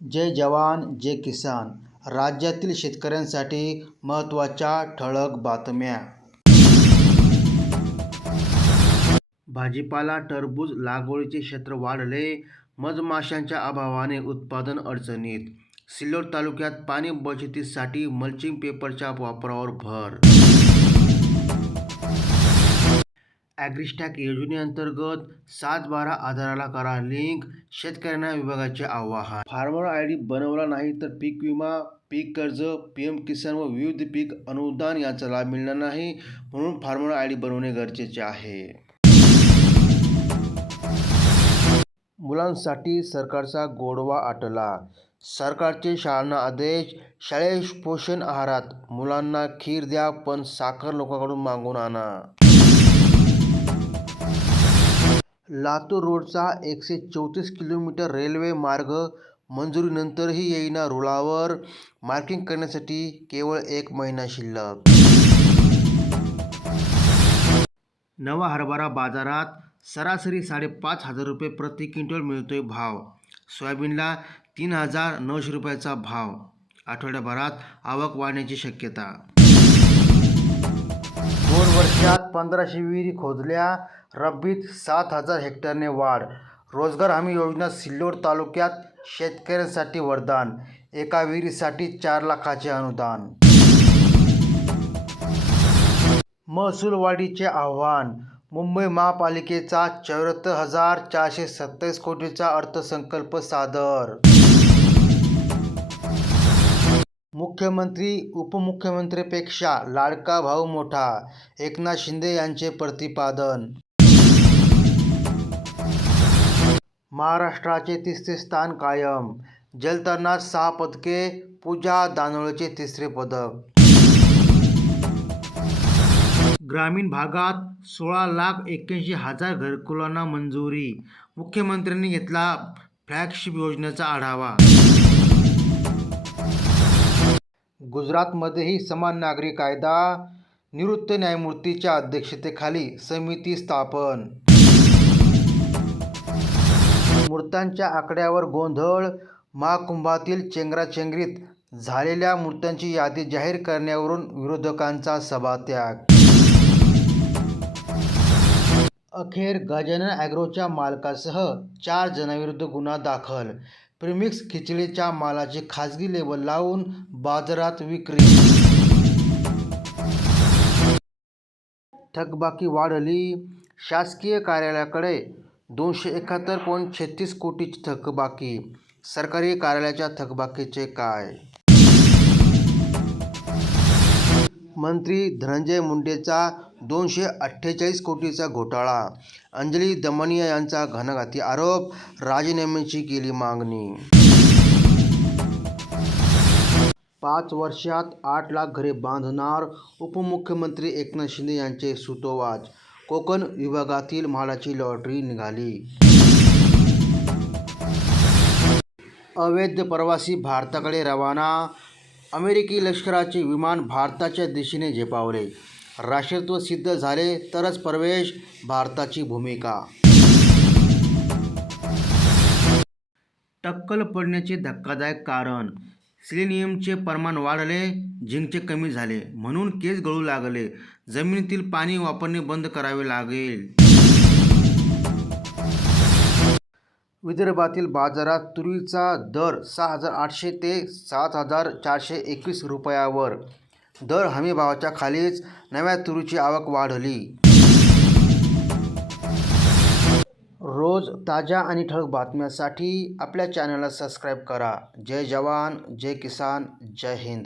जय जवान जय किसान. राज्यातील शेतकऱ्यांसाठी महत्त्वाच्या ठळक बातम्या. भाजीपाला टरबूज लागवडीचे क्षेत्र वाढले मधमाशांच्या अभावाने उत्पादन अडचणीत. सिल्लोड तालुक्यात पाणी बचतीसाठी मल्चिंग पेपरच्या वापरावर भर ॲग्रिस्टॅक योजनेअंतर्गत सात बारा आधाराला करा. लिंक शेतकऱ्यांना विभागाचे आवाहन. फार्मर आय डी बनवला नाही तर पीक विमा पीक कर्ज पी एम किसान व विविध पीक अनुदान याचा लाभ मिळणार नाही म्हणून फार्मर आय डी बनवणे गरजेचे आहे. मुलांसाठी सरकारचा गोडवा आटला. सरकारचे शाळांना आदेश शाळेत पोषण आहारात मुलांना खीर द्या पण साखर लोकांकडून मागून आणा. लातूर रोडचा एकशे चौतीस किलोमीटर रेल्वे मार्ग मंजुरीनंतरही येईना रुळावर. मार्किंग करण्यासाठी केवळ एक महिना शिल्लक. नवा हरभरा बाजारात सरासरी साडेपाच हजार रुपये प्रति क्विंटल मिळतोय भाव. सोयाबीनला तीन हजार नऊशे रुपयाचा भाव. आठवड्याभरात आवक वाढण्याची शक्यता. राज्यात पंधराशे विहिरी खोदल्या. रब्बीत सात हजार हेक्टरने वाढ. रोजगार हमी योजना सिल्लोड तालुक्यात शेतकऱ्यांसाठी वरदान. एका विहिरीसाठी चार लाखाचे अनुदान. महसूल वाढीचे आव्हान. मुंबई महापालिकेचा चौऱ्याहत्तर हजार चारशे सत्तावीस कोटीचा अर्थसंकल्प सादर मुख्यमंत्री उपमुख्यमंत्रीपेक्षा लाडका भाऊ मोठा एकनाथ शिंदे यांचे प्रतिपादन. महाराष्ट्राचे तिसरे स्थान कायम जलतरणात सहा पदके पूजा दानोळेचे तिसरे पदक. ग्रामीण भागात सोळा लाख एक्क्याऐंशी हजार घरकुलांना मंजुरी मुख्यमंत्र्यांनी घेतला फ्लॅगशिप योजनेचा आढावा. गुजरातमध्येही समान नागरी कायदा निवृत्त न्यायमूर्तीच्या अध्यक्षतेखाली समिती स्थापन. मृतांच्या आकड्यावर गोंधळ महाकुंभातील चेंगराचेंगरीत झालेल्या मूर्त्यांची यादी जाहीर करण्यावरून विरोधकांचा सभात्याग. अखेर गजानन ॲग्रोच्या मालकासह चार जणांविरुद्ध गुन्हा दाखल प्रिमिक्स खिचडीच्या मालाची खाजगी लेबल लावून बाजारात विक्री. थकबाकी वाढली. शासकीय कार्यालयाकडे दोनशे एकाहत्तर पॉईंट छत्तीस कोटीची थकबाकी. सरकारी कार्यालयाच्या थकबाकीचे काय? मंत्री धनंजय मुंडेचा दोनशे अठ्ठेचाळीस कोटीचा घोटाळा. अंजली दमनिया यांचा घणाघाती आरोप राजीनाम्याची केली मागणी. पाच वर्षात आठ लाख घरे बांधणार उपमुख्यमंत्री एकनाथ शिंदे यांचे सुतोवाच. कोकण विभागातील मालाची लॉटरी निघाली. अवैध प्रवासी भारताकडे रवाना अमेरिकी लष्कराचे विमान भारताच्या दिशेने झेपावले. राष्ट्रत्व सिद्ध झाले तरच प्रवेश भारताची भूमिका. टक्कल पडण्याचे धक्कादायक कारण सिलेनियमचे प्रमाण वाढले झिंकचे कमी झाले म्हणून केस गळू लागले जमिनीतील पाणी वापरणे बंद करावे लागेल. विदर्भातील बाजारात तुरीचा दर सहा हजार आठशे ते सात हजार चारशे एकवीस रुपयावर. दर हमी भावाच्या खालीच नव्या तुरीची आवक वाढली. रोज ताज्या आणि ठळक बातम्यांसाठी आपल्या चॅनलला सबस्क्राईब करा. जय जवान जय किसान जय हिंद.